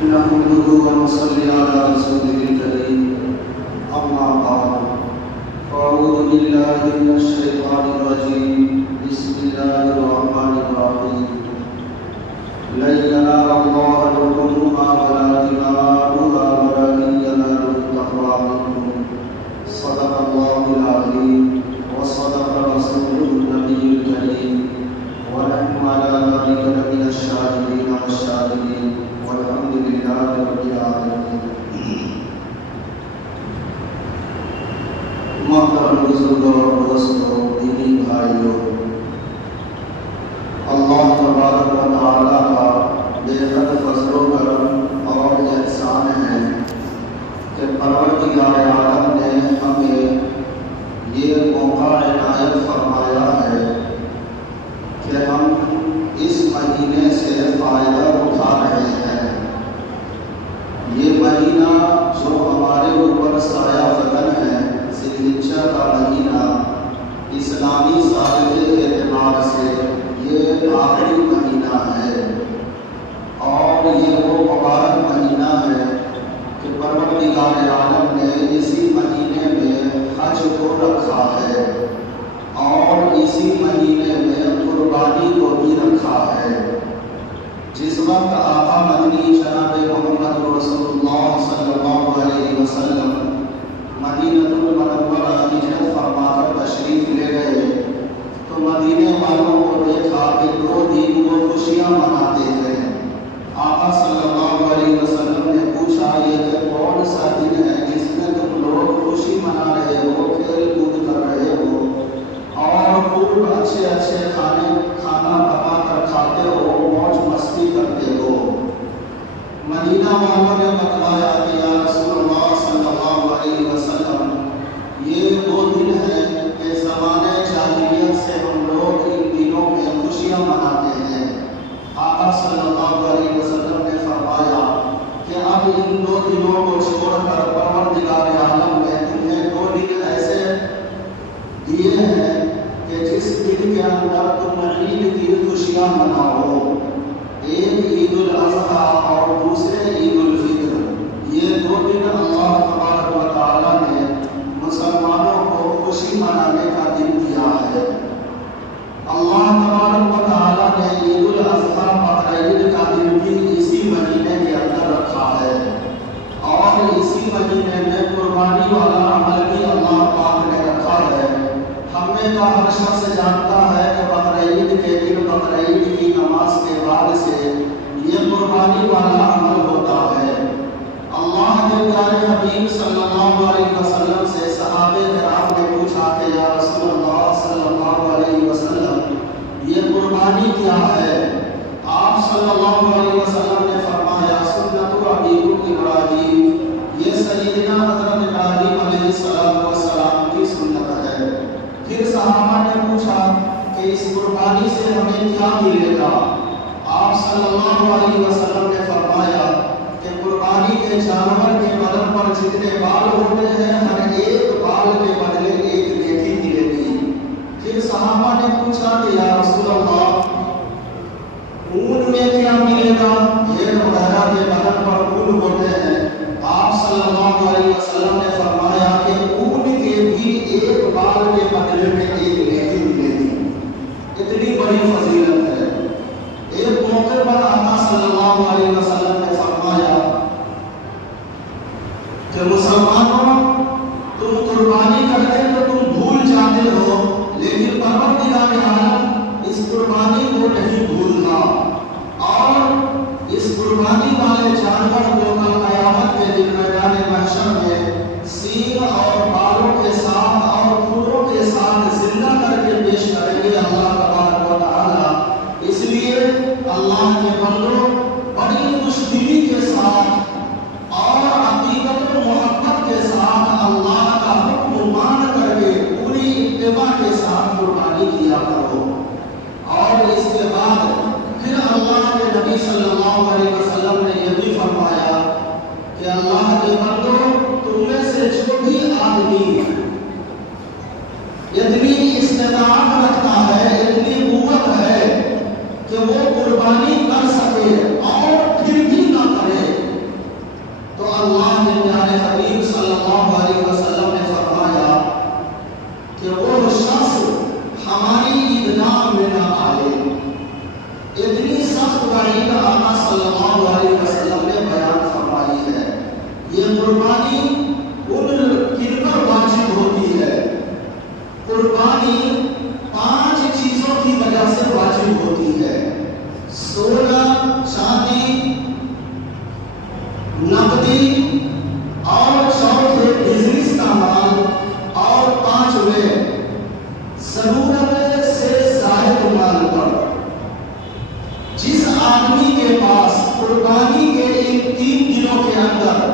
نحمده ونصلي على رسوله الكريم أما بعد فأعوذ بالله من الشيطان الرجيم بسم الله الرحمن الرحيم لن ينال الله لحومها ولا دماؤها ولكن يناله التقوى منكم صدق الله العظيم وصدق رسوله النبي الكريم ونحن على ذلك لمن الشاهدين والشاكرين والحمد لله رب العالمين. محترم بزرگوں اور دوستوں، دینی بھائیوں، اللہ تبارک و تعالیٰ کا بے حد فضل و کرم اور احسان ہے کہ پروردگار عالم نے ہمیں یہ موقع عنایت فرمایا ہے کہ ہم اس مہینے سے فائدہ اٹھا رہے ہیں۔ یہ مہینہ جو ہمارے اوپر سایہ فکن ہے، ذی الحجہ کا مہینہ، اسلامی سال کے اعتبار سے یہ آخری مہینہ ہے، اور یہ وہ مبارک مہینہ ہے کہ پروردگار عالم نے اسی مہینے میں حج کو رکھا ہے اور اسی مہینے میں قربانی کو بھی رکھا ہے۔ جس وقت آقا مدنی جناب محمد رسول اللہ صلی اللہ علیہ وسلم مدینہ المنورہ ہجرت فرما کر تشریف لے گئے تو مدینے والوں کو دیکھا کہ 2 دن وہ خوشیاں مناتے ہیں۔ آقا صلی اللہ علیہ وسلم نے پوچھا، یہ کون سا دن ہے جس میں تم لوگ خوشی منا رہے ہو، کھیل کود کر رہے ہو اور خوب اچھے اچھے کھانا پکا کر کھاتے ہو، موج مستی کرتے ہو؟ مدینہ والوں نے بتلایا کہ یا رسول اللہ صلی اللہ علیہ وسلم، یہ 2 دن ہیں کہ زمانے جاہلیت سے ہم لوگ ان دنوں میں خوشیاں مناتے ہیں۔ آقا صلی اللہ علیہ وسلم نے فرمایا کہ اب ان 2 دنوں کو چھوڑ کر پروردگار عالم نے تمہیں 2 دن ایسے دیے ہیں کہ جس دن کے اندر تم عید کی خوشیاں مناؤ، ایک عید الاضحیٰ اور دوسرے عید الفطر۔ یہ 2 دن اللہ تبارک و تعالیٰ نے مسلمانوں کو خوشی منانے کا دن دیا ہے۔ اللہ تبارک و تعالیٰ نے عید الاضحیٰ بقرعید کا دن بھی اسی مہینے کے اندر رکھا ہے، اور اسی مہینے میں قربانی والا عمل بھی اللہ پاک نے رکھا ہے۔ ہم میں کا ہر شخص جانتا ہے کہ بقرعید کے دن بقرعید کی نماز کے بعد سے یہ قربانی والا عمل ہوتا ہے۔ اللہ کے پیارے حبیب صلی اللہ علیہ وسلم سے صحابہ کرام نے پوچھا کہ یا رسول اللہ صلی اللہ علیہ وسلم، یہ قربانی کیا ہے؟ آپ صلی اللہ علیہ وسلم نے فرمایا، سنت ابیکم ابراہیم، یہ سیدنا حضرت ابراہیم علیہ السلام کی سنت ہے۔ پھر صحابہ نے پوچھا کہ اس قربانی سے ہمیں کیا ملے گا؟ آپ صلی اللہ علیہ وسلم نے فرمایا کہ قربانی کے جانور کے بدن پر جتنے بال ہوتے ہیں، ہر ایک بال کے بدلے 1 نیکی ملے گی۔ پھر صحابہ نے پوچھا کہ یا رسول اللہ، اون میں کیا ملے گا؟ بھیڑ وغیرہ کے بدن پر اون ہوتے ہیں۔ آپ صلی اللہ علیہ وسلم نے فرمایا کہ اون کے بھی 1 بال کے بدلے میں 1 نیکی ملے گی۔ اتنی بڑی فضیلت ہے۔ ایک موقع پر آقا صلی اللہ علیہ وسلم نے فرمایا کہ مسلمانوں، تم قربانی کرتے تو تم بھول جاتے ہو، لیکن پروردگار عالم اس قربانی کو نہیں بھولتا، اور اس قربانی والے جانور کو کل قیامت کے دن میدان محشر میں سینگ اور بالوں کے ساتھ اور کھروں کے ساتھ زندہ کر کے پیش کریں گے اللہ تبارک و تعالی۔ اس لیے اللہ کے بندوں، بڑی خوشدلی کے ساتھ اور عقیدت و محبت کے ساتھ اللہ کا حکم مان کر کے پوری اتباع کے ساتھ قربانی کیا کرو۔ اور اس کے بعد پھر اللہ کے نبی صلی اللہ علیہ وسلم نے یہ بھی فرمایا کہ اللہ کے بندوں، تم میں سے جو بھی آدمی اتنی استطاعت رکھتا ہے، اتنی قوت ہے کہ وہ قربانی کر سکے اور پھر بھی نہ کرے، اتنی سخت وعید آقا صلی اللہ علیہ وسلم نے بیان فرمائی ہے۔ یہ قربانی کن پر واجب ہوتی ہے؟ قربانی 5 چیزوں کی وجہ سے واجب ہوتی ہے: سونا، چاندی، نقدی، اور چوتھے بزنس کا مال، اور 5ویں ضرورت سے زائد مال پر۔ جس آدمی کے پاس قربانی کے ان 3 دنوں کے اندر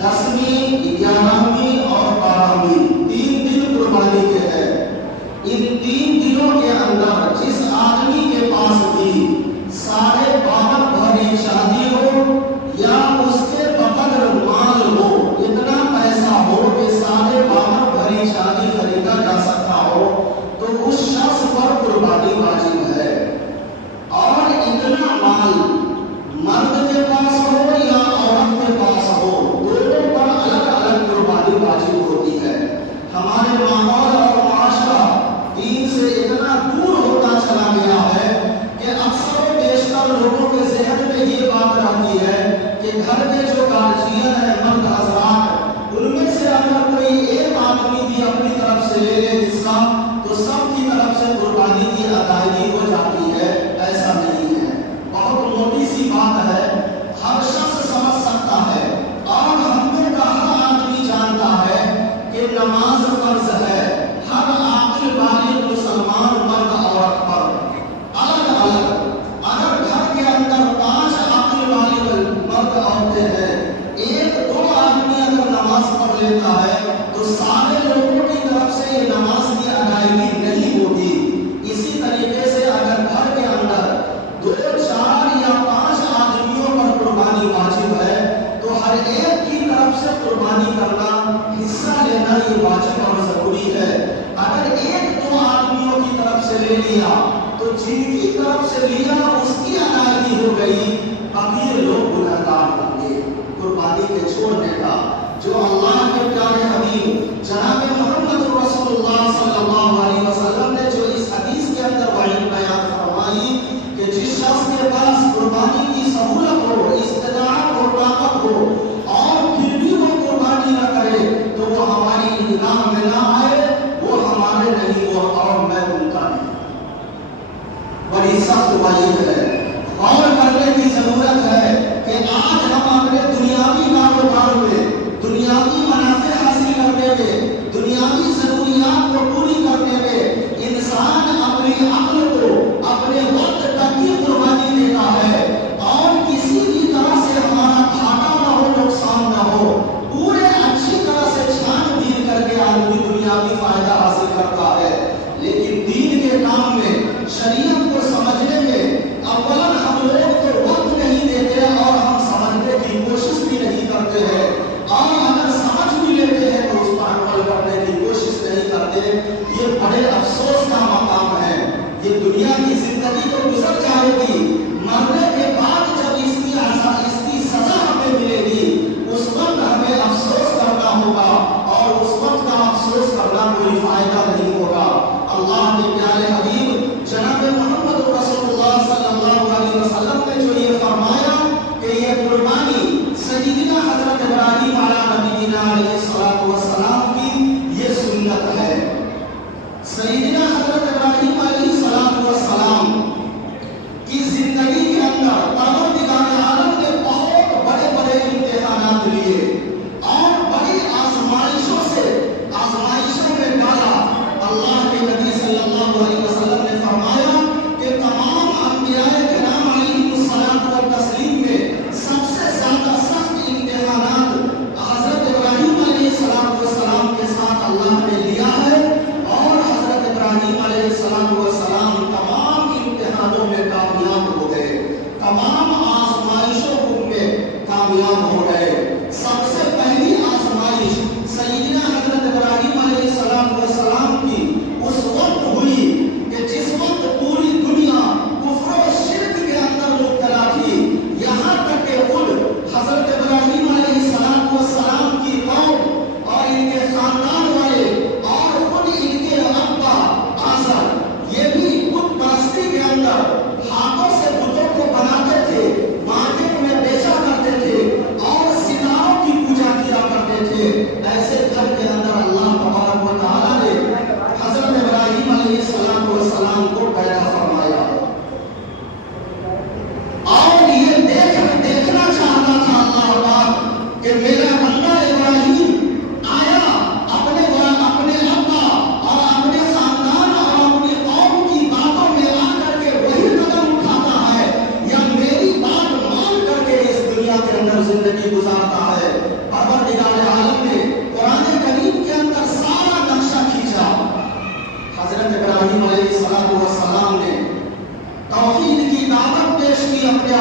10ویں، 11ویں اور 12ویں 3 دن قربانی کے ہیں، ان 3 دنوں کے اندر جس آدمی کے پاس بھی 52.5 بھری شادی ہو یا اس کے بقدر مال ہو، اتنا پیسہ ہو کہ 52.5 بھری شادی خریدا جا سکتا ہو، تو اس شخص پر قربانی واجب ہے۔ اور اتنا مال مرد کے پاس ہو یا عورت کے پاس ہو، دونوں پر الگ الگ قربانی واجب ہوتی ہے۔ ہمارے ماحول اور معاشرہ دین سے اتنا دور ہوتا چلا گیا ہے کہ اکثر و بیشتر لوگوں کے ذہن میں یہ بات رہتی ہے کہ گھر کے جو گارجین ہیں، مرد حضرات، ان میں سے اگر کوئی ایک آدمی بھی اپنی طرف سے لے لے حصہ تو سب کی طرف سے قربانی کی ادائیگی ہو جاتی ہے۔ ایسا نہیں ہے، بہت موٹی سی بات ہے، ہر شخص سمجھ سکتا ہے، اور ہم میں کا ہر آدمی جانتا ہے کہ نماز فرض ہے ہر عاقل بالغ مسلمان مرد عورت پر الگ الگ۔ اگر گھر کے اندر 5 عاقل بالغ مرد عورتیں ہیں، 1-2 آدمی اگر نماز پڑھ لیتا ہے تو سارے لوگوں کی طرف سے یہ نماز کی ادائیگی نہیں ہوگی۔ اسی طریقے سے اگر گھر کے اندر 2، 4 یا 5 آدمیوں پر قربانی واجب ہے تو ہر ایک کی طرف سے قربانی کرنا، حصہ لینا یہ واجب اور ضروری ہے۔ اگر 1-2 آدمیوں کی طرف سے لے لیا تو جن کی طرف سے لیا اس کی ادائیگی ہو گئی، باقی لوگ گنہگار ہوں گے قربانی کے چھوڑنے کا۔ جو اللہ کے پیارے حبیب جناب محمد رسول اللہ صلی اللہ علیہ وسلم نے جو اس حدیث کے اندر وعید بیان فرمائی کہ جس شخص کے پاس قربانی کی سہولت ہو، استطاعت ہو، طاقت ہو، اور پھر بھی وہ قربانی نہ کرے تو وہ ہماری نگاہ میں نہ آئے، وہ ہمارے نہیں، وہ اور میں ان کا نہیں۔ بڑی سخت وعید ہے، غور کرنے کی ضرورت ہے کہ آج ہم اپنے دنیاوی کاروبار میں، دنیاوی منافع حاصل کرنے میں، دنیاوی ضروریات کو پوری کرنے میں انسان اپنی عقل کو، اپنے وقت تک کی قربانی دیتا ہے، اور کسی بھی طرح سے ہمارا گھاٹا نہ ہو، نقصان نہ ہو، پورے اچھی طرح سے چھان بین کر کے آدمی دنیاوی فائدہ حاصل کرتا ہے۔ لیکن دین کے کام میں، شریعت کو سمجھنے میں اولاً ہم لوگ تو وقت نہیں دیتے اور ہم سمجھنے کی کوشش بھی نہیں کرتے ہیں، اور اگر سمجھ بھی لیتے ہیں تو اس پر عمل کرنے کی کوشش نہیں کرتے۔ یہ بڑے افسوس کا مقام ہے۔ یہ دنیا کی زندگی تو گزر جائے گی، مرنے کے بعد جب اس کی سزا ہمیں ملے گی، اس وقت ہمیں افسوس کرنا ہوگا، اور اس وقت کا افسوس کرنا کوئی فائدہ نہیں ہوگا۔ اللہ کے پیارے حبیب جناب محمد رسول اللہ صلی اللہ علیہ وسلم نے جو یہ فرمایا کہ یہ قربانی سیدنا حضرت ابراہیم علیہ نبی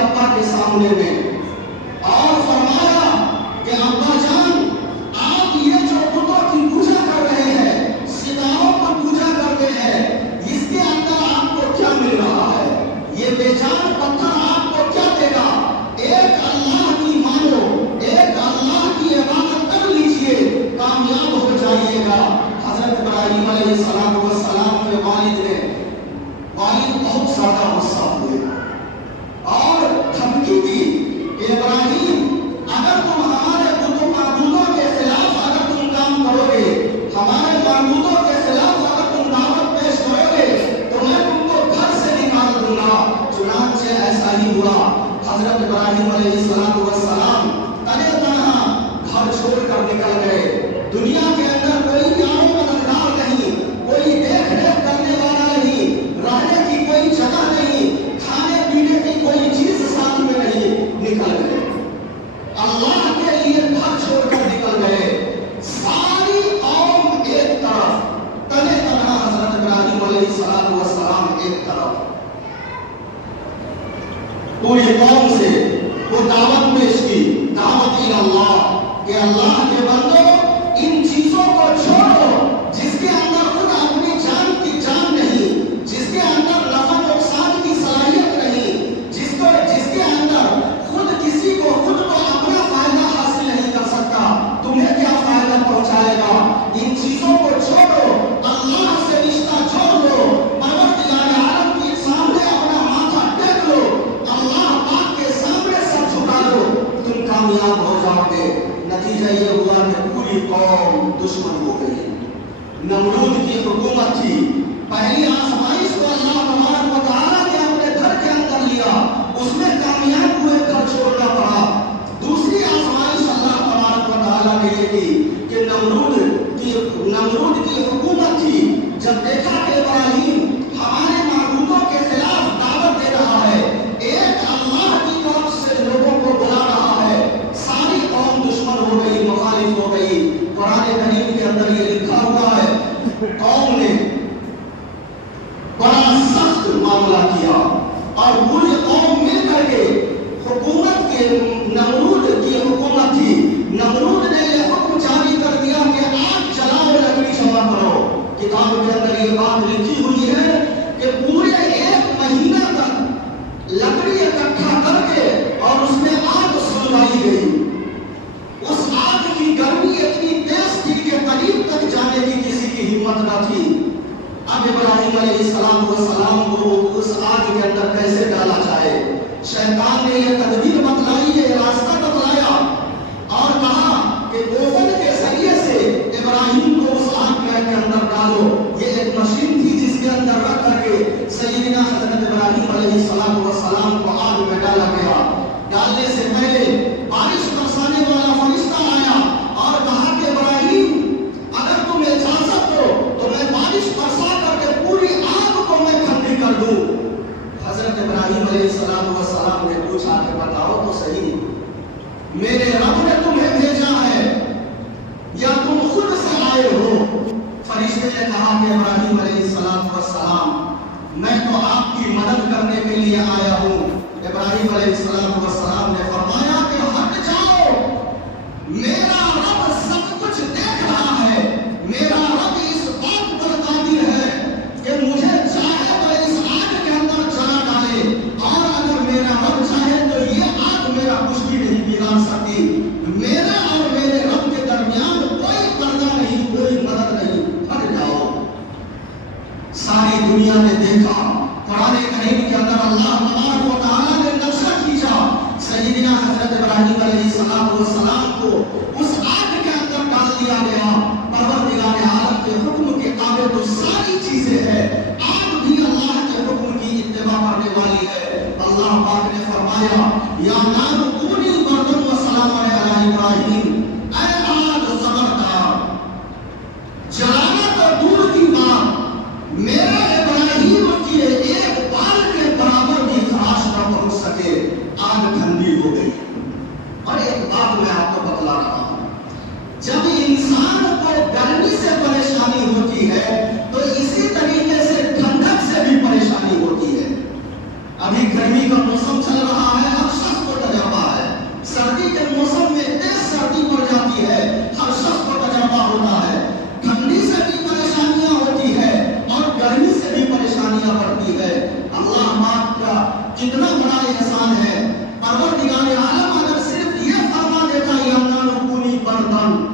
ابا کے سامنے میں اور فرمایا کہ ابا جان آپ یہ جو بتوں کی پوجا کر رہے ہیں، ستاروں پر پوجا کرتے ہیں، اس کے اندر آپ کو کیا مل رہا ہے؟ یہ بے جان پتھر آپ کو کیا دے گا؟ ایک اللہ کی مانو، ایک اللہ کی عبادت کر لیجئے، کامیاب ہو جائیے گا۔ حضرت ابراہیم علیہ السلام کے والد بہت زیادہ غصہ ہوئے اور دھمکی دی کہ ابراہیم اگر تم ہمارے معبودوں کے خلاف اگر تم کام کرو گے، ہمارے معبودوں کے خلاف اگر تم دعوت پیش کرو گے تو میں تم کو گھر سے نکال دوں گا۔ چنانچہ ایسا ہی ہوا۔ حضرت ابراہیم علیہ السلام تنے تنہا گھر چھوڑ کر نکل گئے۔ دنیا کے اندر کوئی یاروں مددگار نہیں، کوئی دیکھ ریکھ کرنے والا نہیں، رہنے کی کوئی جگہ نہیں، کھانے پینے کی کوئی چیز ساتھ میں نہیں، نکل گئے۔ اللہ کے لیے گھر چھوڑ کر نکل گئے۔ ساری قوم ایک طرف، تنے تنہا حضرت ابراہیم علیہ السلام ایک طرف۔ پوری قوم سے وہ دعوت پیش کی، دعوت اللہ کہ اللہ کے بندو ان چیزوں کو چھوڑو جس کے اندر خود اپنی جان کی جان نہیں، جس کے اندر نفع نقصان کی صلاحیت نہیں، جس کے اندر خود کسی کو خود کو اپنا فائدہ حاصل نہیں کر سکتا، تمہیں کیا فائدہ پہنچائے گا؟ ان چیزوں کو چھوڑو، اللہ سے رشتہ جوڑ لو، پروردگار عالم کے سامنے اپنا ماتھا ٹیک لو، اللہ پاک کے سامنے سب جھکا لو، تم کامیاب ہو جاؤ گے۔ نتیجہ یہ ہوا کہ پوری قوم دشمن ہو گئی۔ نمرود کی حکومت تھی، پہلی آزمائش کو اللہ تبارک و تعالیٰ نے اپنے گھر کے اندر لیا، اس میں کامیاب ہوئے، گھر چھوڑنا پڑا۔ دوسری آزمائش اللہ تبارک و تعالیٰ نے یہ کی کہ نمرود کی حکومت تھی، جب دیکھا کہ ابراہیم ہمارے معبودوں کے خلاف دعوت دے رہا ہے، ایک اللہ کی طرف سے لوگوں کو بلا رہا ہے، ساری قوم دشمن ہو گئی، مخالف ہو گئی۔ قرآن کریم کے اندر یہ لکھا ہوا ہے، قوم نے بڑا سخت معاملہ کیا اور پوری قوم مل کر کے حکومت کے نمرود کی حکومت تھی، نمرود نے یہ حکم جاری کر دیا کہ آگ جلاؤ، لکڑی جمع کرو۔ کتاب کے اندر یہ بات لکھی ہوئی ہے کہ پورے ایک مہینہ تک لکڑی اکٹھا کر کے اور اس میں آگ سلگائی گئی۔ اس آگ کی گرمی اتنی تیز تھی کہ قریب تک جانے کی کسی کی ہمت نہ تھی۔ اب ابراہیم علیہ السلام کو اس آگ کے اندر کیسے ڈالا جائے؟ شیطان نے یہ تدبیر بتلائی، یہ راستہ بتلایا اور کہا کہ اوون کے ذریعے سے ابراہیم کو اس آگ کے اندر ڈالو۔ یہ ایک مشین تھی جس کے اندر رکھ کر کے سیدنا حضرت ابراہیم علیہ السلام کو آگ میں ڈالا گیا۔ ڈالنے سے پہلے بارش برسانے والا فرشتہ آیا اور کہا کہ ابراہیم اگر تم اجازت دو تو میں بارش برسا کر کے پوری آگ کو میں ٹھنڈی کر دوں۔ حضرت ابراہیم علیہ السلام نے پوچھا کہ بتاؤ تو صحیح، میرے رب نے تمہیں بھیجا ہے یا تم خود سے آئے ہو؟ فرشتے نے کہا کہ ابراہیم علیہ السلام میں تو آپ کی مدد کرنے کے لیے آیا ہوں۔ ابراہیم علیہ السلام نے فرمایا کہ ہٹ جاؤ، میرا رب سب کچھ دیکھ رہا ہے، میرا رب اس بات پر قادر ہے کہ مجھے چاہے تو اس آگ کے اندر جلا ڈالے، اور اگر میرا رب چاہے تو یہ آگ میرا کچھ بھی نہیں بگاڑ سکتی۔ میرا اور میرے رب کے درمیان کوئی پردہ نہیں، کوئی مدد نہیں، ہٹ جاؤ۔ ساری دنیا نے دیکھا، قرآن کریم کے اندر اللہ تبارک و تعالیٰ نے نقشہ کھینچا، سیدنا حضرت ابراہیم علیہ السلام کو اس آگ کے اندر ڈال دیا گیا۔ پروردگار عالم کے حکم کے تابع تو ساری چیزیں ہیں، آگ بھی اللہ کے حکم کی اتباع کرنے والی ہے۔ اللہ پاک نے فرمایا یا نار کونی بردن و سلام علی ابراہیم، اے آگ زبردار، جلانا تو دور کی بات، میرے ابراہیم کی ایک بال کے برابر بھی خراش نہ پہنچ سکے، آگ ٹھنڈی ہو گئی۔ اور ایک بات میں آپ کو بتلا رہا ہوں، جب انسان کو گرمی سے پریشانی ہوتی ہے تو اسی طریقے سے ٹھنڈک سے بھی پریشانی ہوتی ہے۔ ابھی گرمی کا موسم چل رہا ہے، احسان ہے. پروردگار عالم اگر صرف یہ فرما دیتا یا نار کونی بردن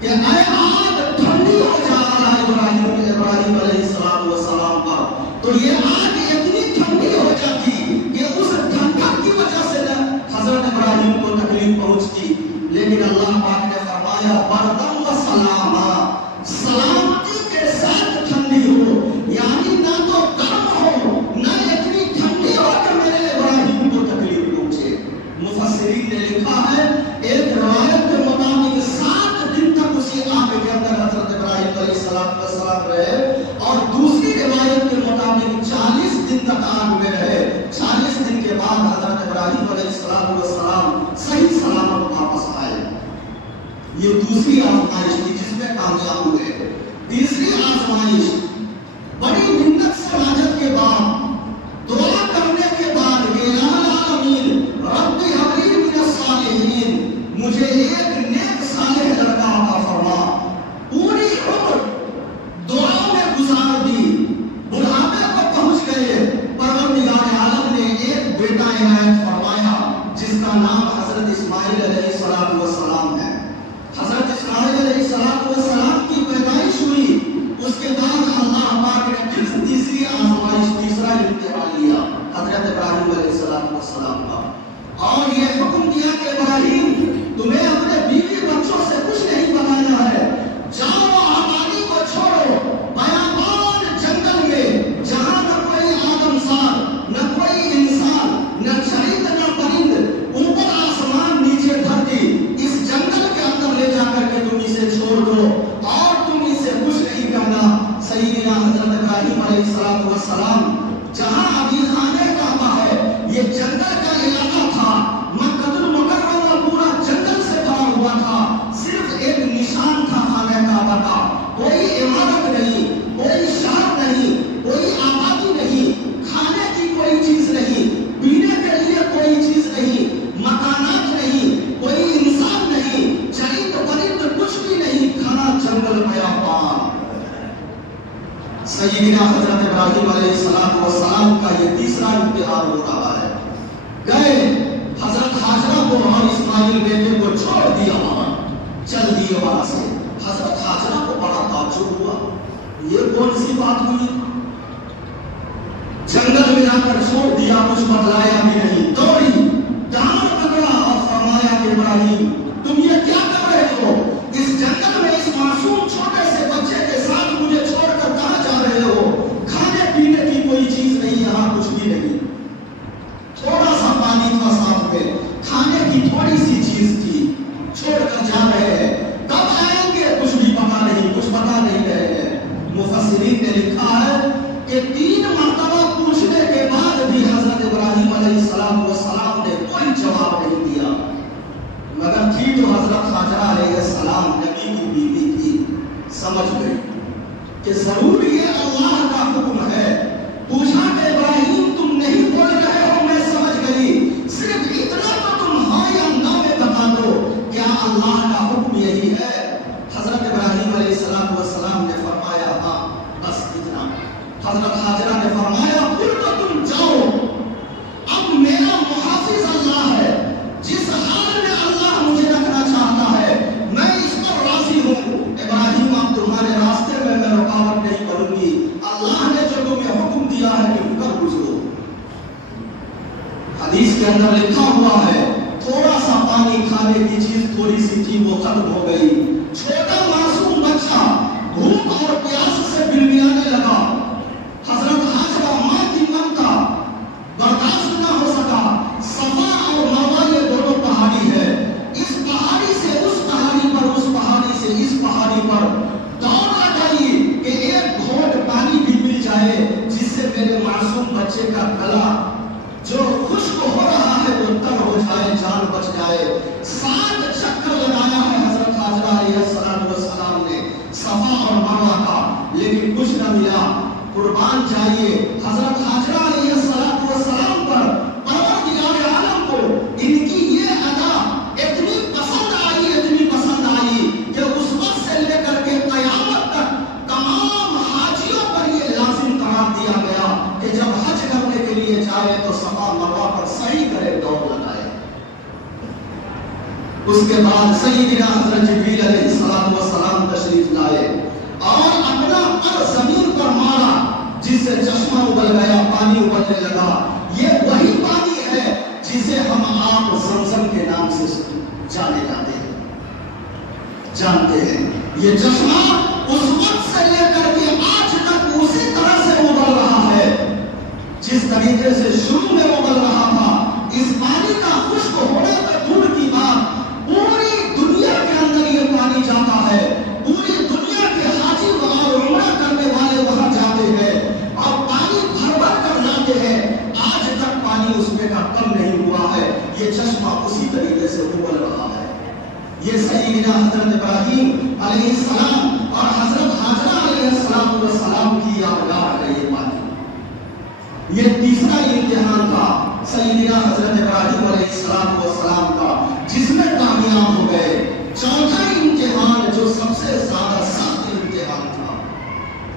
کہ اے آگ ٹھنڈی ہو جا ابراہیم علیہ السلام پر، تو یہ آگ اتنی ٹھنڈی ہو جاتی کہ اس ٹھنڈک کی وجہ سے حضرت ابراہیم کو تکلیف پہنچتی. لیکن اللہ پاک نے فرمایا بردن و سلاما، سلامتی کے ساتھ ٹھنڈی ہو، یعنی نہ تو گرم ہو نہ اتنی ٹھنڈی ہو کہ میرے ابراہیم کو تکلیف پہنچے. مفسرین نے لکھا ہے ایک روایت کے مطابق 7 دن تک اسی آگ کے اندر حضرت ابراہیم علیہ السلام رہے، اور دوسری روایت کے مطابق 40 دن تک آگ میں رہے. 40 دن کے بعد حضرت ابراہیم علیہ السلام صحیح سلامت واپس آئے. یہ دوسری آزمائش تھی جس میں کامیاب ہوئے. تیسری آزمائش بڑی منت سماجت کے بعد، دعا کرنے کے بعد، الہ العالمین رب ہب لی من الصالحین، مجھے ایک نیک صالح لڑکا عطا فرما. پوری عمر دعاؤں میں گزار دی، بڑھاپے کو پہنچ گئے. پروردگار عالم نے ایک بیٹا عنایت فرمایا جس کا نام حضرت اسماعیل علیہ السلام ہے. حضرت اسماعیل علیہ السلام کی پیدائش ہوئی. اس کے بعد اللہ پاک نے پھر تیسری آزمائش، تیسرا امتحان لیا حضرت ابراہیم علیہ السلام کا، اور یہ حکم دیا کہ ابراہیم تمہیں اپنے بیوی بچوں سے کچھ نہیں بنانا ہے، جاؤ آبادی کو چھوڑو بیابان جنگل میں جہاں نہ کوئی آدمزاد، نہ کوئی انسان، نہ چرند نہ پرند، اوپر آسمان نیچے دھرتی، اس جنگل کے اندر لے جا کر کے تم اسے چھوڑ دو اور تم اسے کچھ نہیں کرنا. سیدنا حضرت ابراہیم علیہ السلام جہاں ابھی خانہ کعبہ ہے، یہ جنگل کا علاقہ تھا، مکہ المکرمہ پورا جنگل سے بھرا ہوا تھا، صرف ایک نشان تھا خانہ کعبہ کا. کوئی عمارت نہیں، کوئی شہر نہیں، کوئی آبادی نہیں، کھانے کی کوئی چیز نہیں، پینے کے لیے کوئی چیز نہیں، مکانات نہیں، کوئی انسان نہیں، چرند پرند کچھ بھی نہیں، کھانا جنگل بیابان. سیدنا حضرت ابراہیم علیہ السلام کا یہ تیسرا امتحان ہو رہا ہے. گئے حضرت ہاجرہ کو اور اسماعیل بیٹے کو چھوڑ دیا، وہاں چل دیے وہاں سے. حضرت ہاجرہ کو بڑا تعجب ہوا، یہ کون سی بات ہوئی؟ جنگل میں جا کر چھوڑ دیا، کچھ بتلایا بھی نہیں. دوڑی ڈانٹ پکڑا اور فرمایا کہ ابراہیم تم یہ کیا کر رہے ہو؟ اس جنگل میں اس معصوم چھوٹے سے بچے کے ساتھ مجھے چھوڑ کر کہاں جا رہے ہو؟ کھانے پینے کی کوئی چیز نہیں، یہاں کچھ بھی نہیں، تھوڑا سا پانی تھا ساتھ میں، کھانے کی تھوڑی سی چیز تھی، چھوڑ کر جا رہے ہیں، کب آئیں گے کچھ بھی پتا نہیں، کچھ بتا نہیں رہے ہیں. مفسرین نے لکھا ہے کہ 3 مرتبہ پوچھنے کے بعد بھی حضرت ابراہیم علیہ السلام نے کوئی جواب نہیں دیا. مگر تھی تو حضرت ہاجرہ علیہ السلام نبی کی بیوی تھی، سمجھ گئی کہ ضرور یہ اللہ کا حکم ہے. پوچھا کہ ابراہیم تم نہیں بول رہے ہو، میں سمجھ گئی، صرف اتنا تو تم ہاں یا نہ میں بتا دو، کیا اللہ کا حکم یہی ہے؟ حضرت ابراہیم علیہ السلام نے فرمایا ہاں، بس اتنا. حضرت ہاجرہ نے فرمایا پھر تو تم جاؤ، اب میرا محافظ اللہ ہے، جس حال میں اللہ مجھے رکھنا چاہتا ہے میں اس پر راضی ہوں. ابراہیم اب تمہارے راستے میں رکاوٹ نہیں کروں گی، اللہ نے جو تمہیں حکم دیا ہے کہ کر گزرو. حدیث کے اندر لکھا ہوا ہے تھوڑا سا پانی کھانے کی چیز تھوڑی سی تھی، وہ ختم ہو گئی. چھوٹا معصوم بچہ بھوک اور پیاس سے بلبلانے لگا. حضرت ہاجرہ ماں کی ممتا برداشت نہ ہو سکا. صفا اور مروا یہ دونوں پہاڑی ہے، اس پہاڑی سے اس پہاڑی پر، اس پہاڑی سے اس پہاڑی پر دوڑ لگائی کہ ایک گھونٹ پانی بھی مل جائے جس سے میرے معصوم بچے کا گلا جو خشک ہو رہا ہے وہ تر ہو جائے، جان بچ جائے. 7 چکر لگایا ہے حضرت ہاجرہ علیہ السلام نے صفا اور مروا کا، لیکن کچھ نہ ملا. قربان جائیے حضرت ہاجرہ علیہ السلام پر پروردگار عالم کو ان کی یہ ادا اتنی پسند آئی کہ اس وقت سے لے کر کے قیامت تک تمام حاجیوں پر یہ لازم قرار دیا گیا کہ جب حج کرنے کے لیے جائے تو صفا مروا اس کے بعد سیدنا حضرت جبریل علیہ السلام تشریف لائے اور اپنا پر زمین پر مارا، جس سے چشمہ ابل گیا، پانی ابلنے لگا۔ یہ وہی پانی ہے جسے ہم آپ زمزم کے نام سے جانتے ہیں۔ یہ چشمہ اس وقت سے لے کر کے آج تک اسی طرح سے ابل رہا ہے جس طریقے سے شروع میں ابل رہا تھا۔ اس پانی کا خشک ہونے تک دور کی بات، پوری دنیا کے اندر یہ پانی جاتا ہے، پوری دنیا کے حاجی اور عمرہ کرنے والے وہاں جاتے ہیں اور پانی بھر بھر کر لاتے ہیں۔ آج تک پانی اس میں کا کم نہیں ہوا ہے، یہ چشمہ اسی طریقے سے ابل رہا ہے۔ یہ سیدنا حضرت ابراہیم علیہ السلام اور حضرت حاجرہ علیہ السلام کی یادگار ہے یہ پانی۔ یہ تیسرا امتحان تھا سیدنا حضرت ابراہیم علیہ السلام کا، جس میں کامیاب ہو گئے۔ چوتھا امتحان جو سب سے زیادہ سخت امتحان تھا،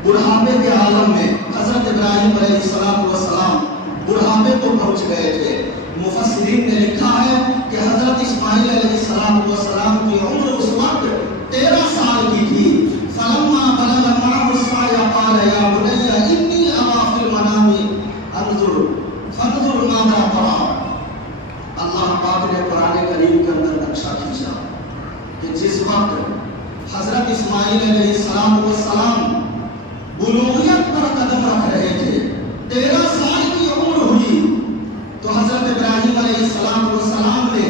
بڑھاپے کے عالم میں حضرت ابراہیم علیہ السلام بڑھاپے کو پہنچ گئے تھے۔ مفسرین نے لکھا ہے کہ حضرت اسماعیل علیہ السلام کی عمر اس وقت 13 سال کی تھی۔ فلما بلغ معه السعي قال يا بني إني أرى في المنام فانظر ماذا ترى۔ اللہ پاک نے قرآن کریم کے اندر نقشہ کھینچا کہ جس وقت حضرت اسماعیل علیہ السلام بلوغیت پر قدم رکھ رہے تھے، 13 سال کی عمر ہوئی، تو حضرت ابراہیم علیہ السلام نے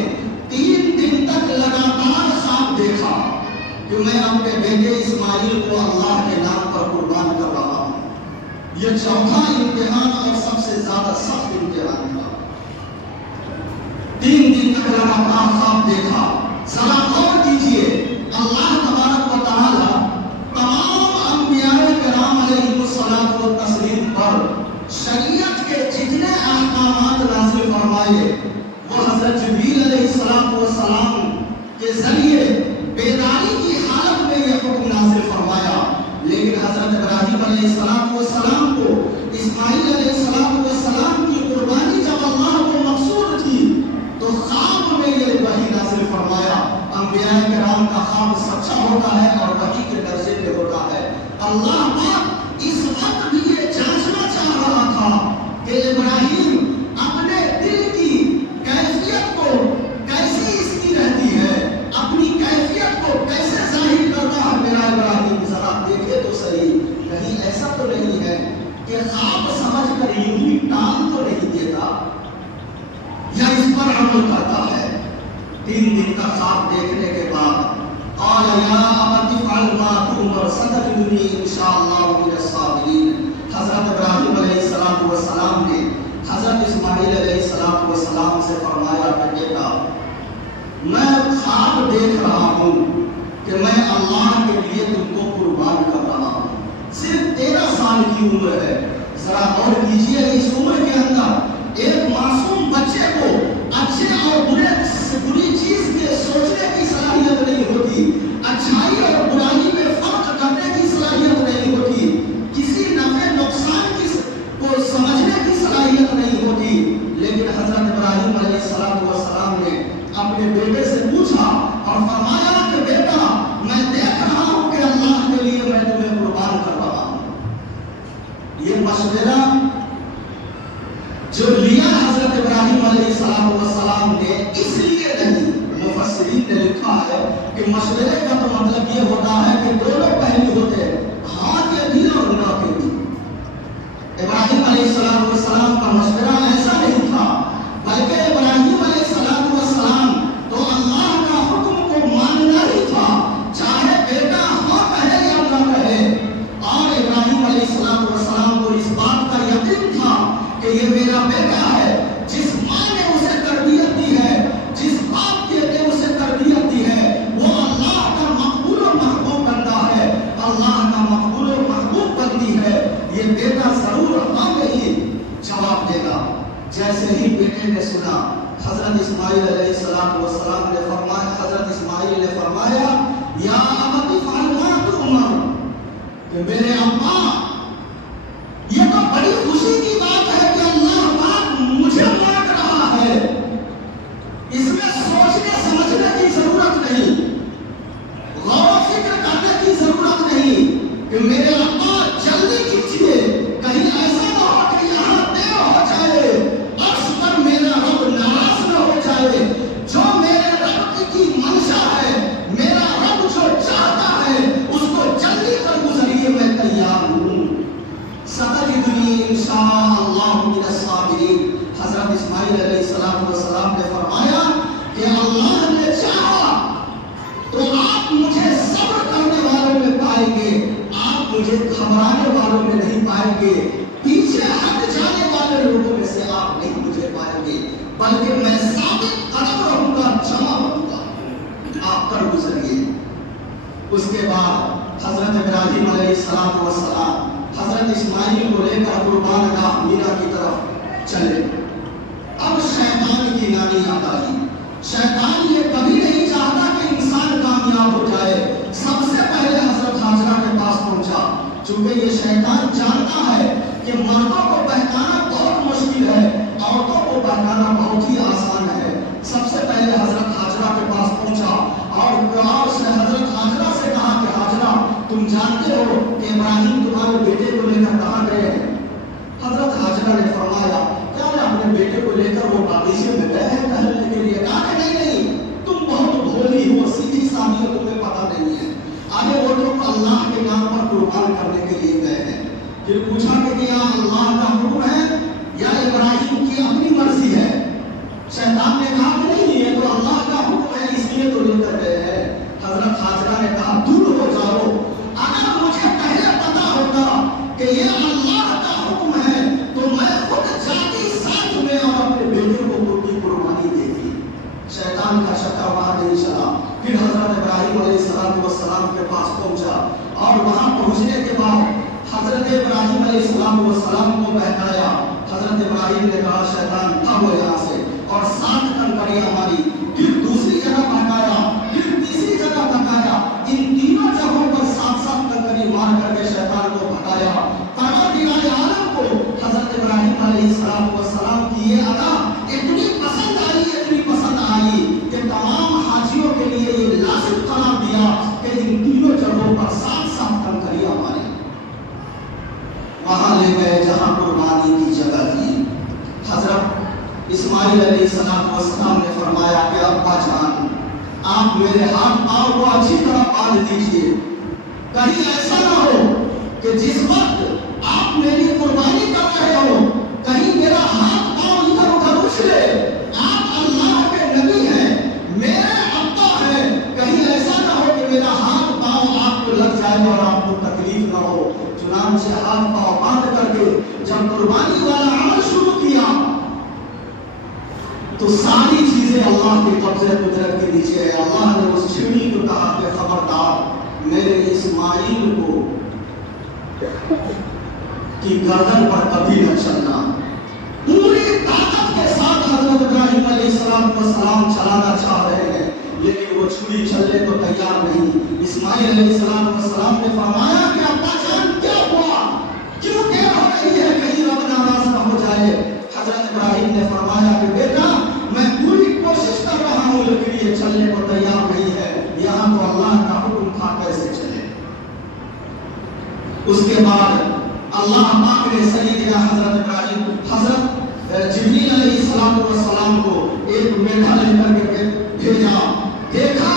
3 دن تک لگاتار خواب دیکھا کہ میں اپنے بیٹے اسماعیل کو اللہ کے نام پر قربان کر رہا ہوں۔ یہ چوتھا امتحان اور سب سے زیادہ سخت امتحان تھا۔ 3 دن تک لگاتار خواب دیکھا۔ ذرا غور کیجیے، اللہ تبارک و تعالی تمام انبیاء کرام علیہ الصلوۃ والتسلیم پر شریعت کے جتنے احکامات نازل فرمائے وہ حضرت جبریل علیہ السلام کے ذریعے بیداری کی حالت میں یہ حکم نازل فرمایا۔ لیکن حضرت ابراہیم علیہ السلام کو اسماعیل علیہ السلام کی قربانی جب اللہ کو مقصود تھی تو خواب میں یہ وحی نازل فرمایا۔ انبیاء کرام کا خواب سچا ہوتا ہے اور وحی کے درجے پہ ہوتا ہے۔ اللہ پاک اس وقت بھی یہ جانچنا چاہ رہا تھا کہ ابراہیم اپنے دل کی کیفیت کو کیسی اس کی رہتی ہے، اپنی کیفیت کو کیسے ظاہر کرتا ہے میرا ابراہیم، ذرا دیکھے تو صحیح، کہیں ایسا تو نہیں ہے کہ خواب سمجھ کر یوں ہی ٹال تو نہیں دیتا یا اس پر عمل کرتا ہے۔ 3 دن کا خواب دیکھنے کے بعد قال یا ابت افعل ما تؤمر ستجدنی ان شاء اللہ من الصابرین۔ حضرت ابراہیم علیہ السلام نے حضرت اسماعیل علیہ السلام سے فرمایا کہ بیٹا میں خواب دیکھ رہا ہوں کہ میں اللہ کے لیے تم کو قربان کر رہا ہوں، صرف 13 سال کی عمر ہے۔ ذرا غور کیجیے، اس عمر کے اندر ایک معصوم بچے کو اچھے اور بری چیز کے سوچنے کی صلاحیت نہیں ہوتی، اچھائی اور برائی میں فرق کرنے کی صلاحیت نہیں ہوتی، کسی نفع نقصان کو سمجھنے کی صلاحیت نہیں ہوتی۔ لیکن حضرت ابراہیم علیہ السلام نے اپنے بیٹے سے پوچھا اور فرمایا کہ بیٹا میں دیکھ رہا ہوں کہ اللہ کے لیے میں تمہیں قربان کر رہا ہوں۔ یہ مشورہ جو لیا حضرت ابراہیم علیہ السلام نے اس لیے نہیں، مفسرین نے لکھا ہے کہ مشورے کا تو مطلب یہ ہوتا ہے کہ دونوں پہلو ہوتے ہیں، ہاں کے بھی اور نہ کے بھی۔ ابراہیم علیہ السلام کا مشورہ ایسا نہیں تھا، بلکہ ابراہیم علیہ السلام تو اللہ کا حکم کو ماننا ہی تھا، چاہے بیٹا ہاں کہے یا نہ کہے۔ اور ابراہیم علیہ السلام کو اس بات کا یقین تھا کہ یہ میرا بیٹا ہے، جس ماں نے اسے تربیت دی ہے، جس باپ نے اسے تربیت دی ہے، وہ اللہ کا مقبول و محبوب بندہ ہے، اللہ کا مقبول و محبوب بندی ہے، یہ بیٹا ضرور ہاں نہیں جواب دے گا۔ جیسے ہی بیٹے نے سنا، حضرت اسماعیل علیہ السلام نے فرمایا، حضرت اسماعیل نے فرمایا یا ابت افعل ما تؤمر، کہ میرے ابا یہ تو بڑی خوشی کی بات ہے کہ اللہ پاک مجھے مانگ رہا ہے، اس میں سوچنے سمجھنے کی ضرورت اس کے بعد حضرت ابراہیم علیہ السلام حضرت اسماعیل کو لے کر قربان گاہ مینا کی طرف چلے۔ اب شیطان کی نانی یاد آئی۔ شیطان یہ کبھی نہیں چاہتا کہ انسان کامیاب ہو جائے، سب سے پہلے حضرت حاجرہ کے پاس پہنچا، چونکہ یہ شیطان جانتا ہے کہ مردوں کو بہکانا بہت مشکل ہے، عورتوں کو بہکانا بہت ہی آسان ہے۔ سب سے پہلے حضرت حاجرہ کے پاس پہنچا اور اس نے حضرت حاجرہ سے کہا کہ حاجرہ تم جانتے ہو کہ ابراہیم تمہارے بیٹے کو لے کر کہاں گئے ہیں؟ حضرت حاجرہ نے فرمایا کیا میں اپنے بیٹے کو لے کر وہ باغیچے میں گئے ہیں ٹہلنے کے لیے؟ کہا کہ نہیں، تم بہت بھولی ہو، سیدھی سادھی ہو، تمہیں پتہ نہیں ہے، آگے وہ تو اللہ کے نام پر قربان کرنے کے لیے گئے ہیں۔ پھر پوچھا کہ کیا اللہ کا حکم ہے یا ابراہیم کی اپنی مرضی ہے؟ شیطان نے کہا کہ نہیں، یہ تو اللہ کا حکم ہے، اس لیے تو لے کر گئے ہیں۔ حضرت حاجرہ نے کہا دور ہو جاؤ، اگر مجھے پہلے پتا ہوتا کہ یہ اللہ کا حکم ہے تو میں خود جاتی ساتھ میں اور اپنے بیٹے کو کی قربانی دیتی۔ شیطان کا شکا وہاں نہیں چلا۔ پھر حضرت ابراہیم علیہ السلام کے پاس پہنچا اور وہاں پہنچنے کے بعد حضرت ابراہیم علیہ السلام کو بہکایا۔ حضرت ابراہیم نے کہا شیطان بھاگو یہاں سے، اور 7 کنکریاں ماری۔ پھر دوسری جگہ بہکایا، پھر تیسری جگہ بہکایا۔ ان تینوں جگہوں پر 7 کنکری مار کر کے شیطان کو بھگایا۔ پروردگار عالم کو حضرت ابراہیم علیہ السلام کی یہ ادا اتنی پسند آئی کہ تمام حاجیوں کے لیے یہ لازم قرار دیا کہ ان تینوں جگہوں پر 7 کنکریاں ماری۔ وہاں لے گئے جہاں قربانی کی جگہ تھی۔ حضرت اسماعیل علیہ السلام نے فرمایا کہ ابا جان آپ میرے ہاتھ پاؤں کو اچھی طرح باندھ دیجئے، کہیں ایسا نہ ہو کہ جس وقت آپ میری قربانی کر رہے ہو کہیں میرا ہاتھ پاؤں ادھر ادھر اچھلے۔ آپ اللہ کے نبی ہیں، میرے ابا ہیں، کہیں ایسا نہ ہو کہ میرا ہاتھ پاؤں آپ کو لگ جائے اور آپ کو تکلیف نہ ہو۔ چنانچہ ہاتھ پاؤں باندھ کر کے جب قربانی والا عمل شروع کیا تو ساری چیزیں اللہ کے قبضے قدرت کے نیچے ہے۔ اللہ نے اس چڑی کو کہا کہ خبردار میرے اسماعیل کو کی گردن پر کبھی نہ چلنا۔ پوری طاقت کے ساتھ حضرت ابراہیم علیہ السلام چلانا چاہ رہے ہیں لیکن وہ چھری چلنے کو تیار نہیں۔ اسماعیل علیہ السلام نے فرمایا کہ ابا جان کیا ہوا، کیوں دیر ہو رہی ہے، کہیں رب ناراض نہ ہو جائے۔ حضرت ابراہیم نے فرمایا کہ بیٹا میں پوری کوشش کر رہا ہوں لیکن یہ چلنے کو تیار نہیں ہے، یہاں تو اللہ کا حکم تھا کیسے چلے۔ اس کے بعد اللہ پاک نے سیدنا حضرت جبریل علیہ السلام کو ایک میڈا لے کر کے بھیجا۔ دیکھا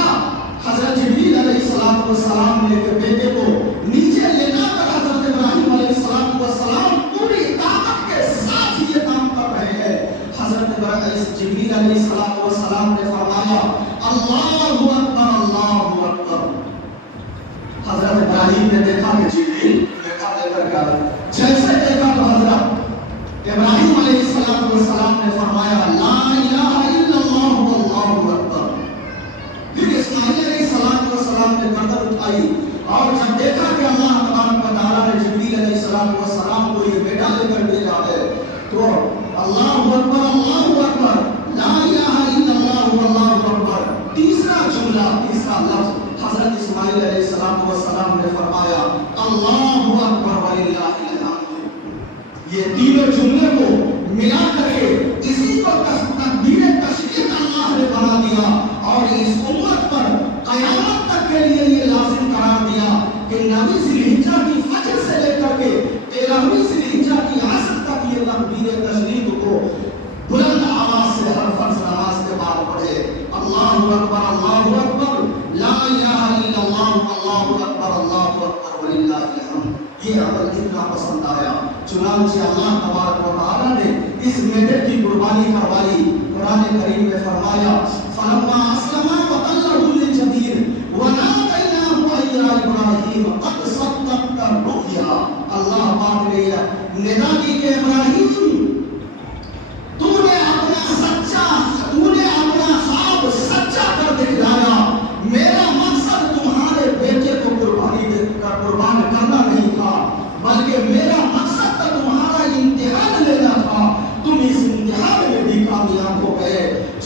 حضرت جبریل علیہ السلام نے کہ بیٹے کو نیچے لینا کر حضرت ابراہیم علیہ السلام پوری طاقت کے ساتھ یہ کام کر رہے ہیں۔ حضرت جبریل علیہ السلام نے فرمایا اللہ اکبر اللہ اکبر۔ حضرت ابراہیم نے دیکھا کہ جبریل بیٹا لے کر گیا، جیسے دیکھا تو حضرت ابراہیم علیہ السلام نے فرمایا لا الہ الا اللہ واللہ اکبر۔ پھر اسماعیل علیہ السلام نے گردن اٹھائی اور جب دیکھا کہ اللہ تبارک و تعالیٰ نے جبریل علیہ السلام کو یہ بیٹا لے کر بھیجا ہے تو اللہ اکبر لا الہ الا اللہ واللہ اکبر، تیسرا لفظ حضرت اسماعیل علیہ السلام نے فرمایا اللہ اکبر وللہ الحمد۔ یہ تینوں جملے کو ملا کر کے اسی کو تکبیر تشریق اللہ نے بنا دیا اور اس امت پر قیامت تک کے لیے یہ لازم قرار دیا کہ 9ویں ذی الحجہ کی فجر سے لے کر کے 13ویں ذی الحجہ کی عصر تک یہ تکبیر تشریق کو بلند آواز سے ہر فرض نماز کے بعد پڑھے۔ اللہ اکبر لا الہ الا اللہ واللہ اکبر وللہ الحمد۔ یہ عمل اتنا پسند آیا چنانچہ اللہ تبارک و تعالیٰ نے اس میڈے کی قربانی کروائی۔ قرآن کریم میں فرمایا فلما اسلما وتلہ للجبین ونادیناہ یا ابراہیم قد صدقت الرؤیا۔ اللہ پاک نے ندا دی کہ ابراہیم تو نے اپنا خواب سچا کر دکھلایا، میرا مقصد تمہارے بیٹے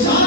4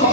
2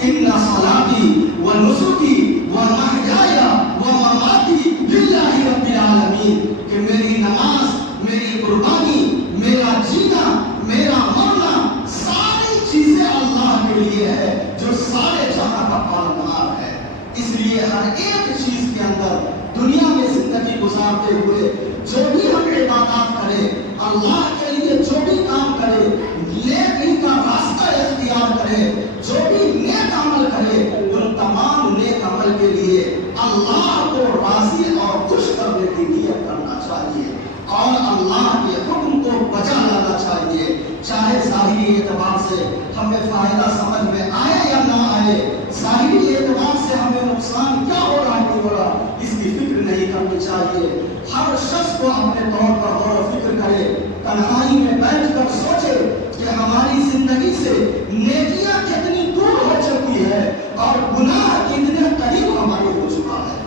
ان صلاتی و نسکی و محیایا و مماتی للہ رب العالمین، کہ میری نماز، میری قربانی، میرا جینا، میرا مرنا، ساری چیزیں اللہ کے لیے ہے جو سارے جہاں کا پالنہار ہے۔ اس لیے ہر ایک چیز کے اندر دنیا میں زندگی گزارتے ہوئے جو بھی ہم عبادات کرے، اللہ کے لیے جو بھی کام کرے، نیکی کا راستہ اختیار کرے، جو بھی نیک عمل کرے، ان تمام نیک عمل کے لیے اللہ کو راضی اور خوش کرنے کی نیت کرنا چاہیے اور اللہ کے حکم کو بجا لانا چاہیے، چاہے ظاہری اعتبار سے ہمیں فائدہ سمجھ میں آئے یا نہ آئے، ظاہری اعتبار سے ہمیں نقصان کیا ہو رہا ہے نہیں ہو رہا، اس کی فکر نہیں کرنی چاہیے۔ ہر شخص کو اپنے طور پر غور و فکر کرے، تنہائی میں بیٹھ کر سوچے کہ ہماری زندگی سے نیکیاں کتنی دور ہو چکی ہے اور گناہ کتنے قریب ہمارے ہو چکا ہے۔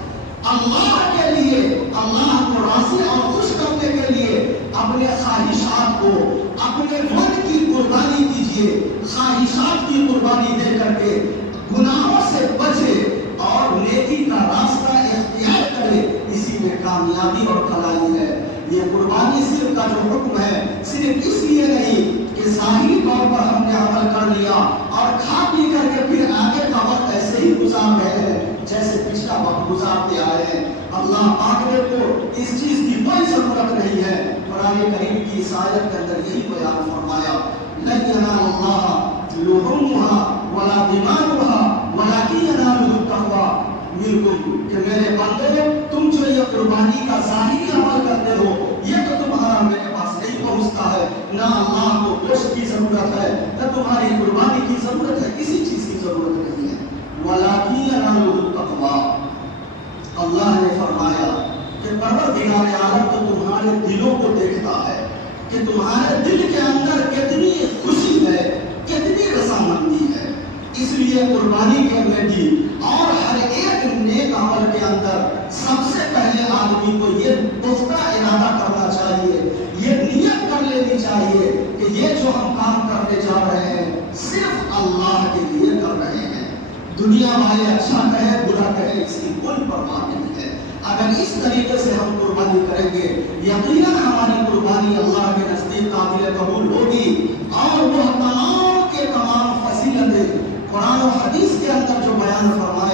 اللہ کے لیے، اللہ کو راضی اور خوش کرنے کے لیے اپنے خواہشات کو، اپنے من کی قربانی دیجیے، خواہشات کی قربانی دے کر کے گناہوں سے بچے اور نیکی کا راستہ اختیار کرے، اسی میں کامیابی اور بھلائی ہے۔ یہ قربانی صرف کا جو حکم ہے، صرف اس لیے نہیں کہ ظاہری طور پر ہم نے عمل کر لیا اور کھا پی کر کے پھر آگے کا وقت ایسے ہی گزار رہے ہیں جیسے پچھلا وقت گزارتے آئے ہیں۔ اللہ پاک نے کو اس چیز کی کوئی ضرورت نہیں ہے۔ قرآن کریم کی اس آیت کے اندر یہی بیان فرمایا، لن ینال اللہ لحومها ولا دماؤها ولکن ینالہ التقوی منکم، کہ میرے بندو تم جو یہ قربانی کا ظاہری عمل کرتے ہو، یہ تو تمہارا میرے پاس نہیں پہنچتا ہے، نہ اللہ کو گوشت کی ضرورت ہے، نہ تمہاری قربانی کی ضرورت ہے، کسی چیز کی ضرورت نہیں ہے۔ وَلَٰكِنْ يَنَالُهُ التَّقْوَىٰ، اللہ نے فرمایا کہ پروردگار عالم تو تمہارے دلوں کو دیکھتا ہے کہ تمہارے دل کے اندر کتنی خوشی ہے، کتنی رضامندی ہے۔ اس لیے قربانی کرنے کی اور ہر ایک نیک عمل کے اندر سب سے پہلے آدمی کو یہ پختہ ارادہ کرنا چاہیے، یہ نیت کر لینی چاہیے کہ یہ جو ہم کام کرنے جا رہے ہیں صرف اللہ کے لیے کر رہے ہیں۔ دنیا والے اچھا کہے برا کہے اس کی کوئی پرواہ نہیں ہے۔ اگر اس طریقے سے ہم قربانی کریں گے، یقیناً ہماری قربانی اللہ کے نزدیک قابل قبول ہوگی اور وہ تمام کے تمام فضیلتیں قرآن و حدیث کے اندر جو بیان فرمایا